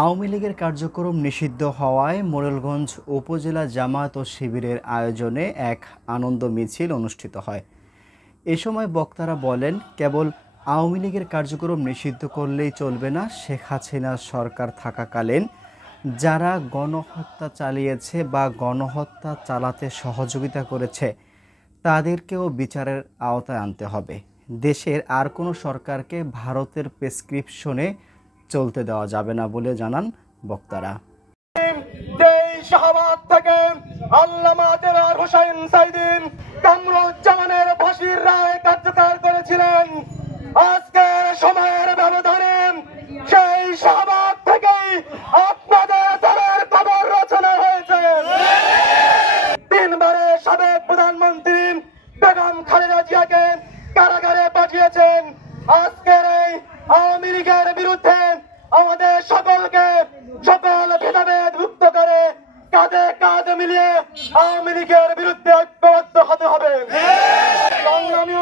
আওয়ামী লীগের কার্যক্রম নিষিদ্ধ হওয়ায় মোরেলগঞ্জ উপজেলা জামায়াত ও শিবিরের আয়োজনে এক আনন্দ মিছিল অনুষ্ঠিত হয়। এ সময় বক্তারা বলেন, কেবল আওয়ামী লীগের কার্যক্রম নিষিদ্ধ করলেই চলবে না, শেখ হাসিনার সরকার থাকাকালীন যারা গণহত্যা চালিয়েছে বা গণহত্যা চালাতে সহযোগিতা করেছে তাদেরকেও বিচারের আওতায় আনতে হবে। দেশের আর কোনো সরকারকে ভারতের প্রেসক্রিপশনে চলতে দেওয়া যাবে না বলে জানান বক্তারা। শাহবাগ থেকে আল্লামা দেলোয়ার হোসেন সাইদিন কামরুজ্জামানের ফাঁসির রায় কার্যকর করেছিলেন। আজকের সময়ের ব্যবধানে সেই শাহবাগ থেকেই আপনাদের দলের কবর রচনা হয়েছে। তিনবারের সাবেক প্রধানমন্ত্রী বেগম খালেদা জিয়াকে কারাগারে পাঠিয়েছেন। আজকের এই আওয়ামী লীগের বিরুদ্ধে আমাদের সকলকে সকল ভেদাভেদ মুক্ত করে কাঁধে কাঁধ মিলিয়ে আওয়ামী লীগের বিরুদ্ধে ঐক্যবদ্ধ হতে হবে। সংগ্রামী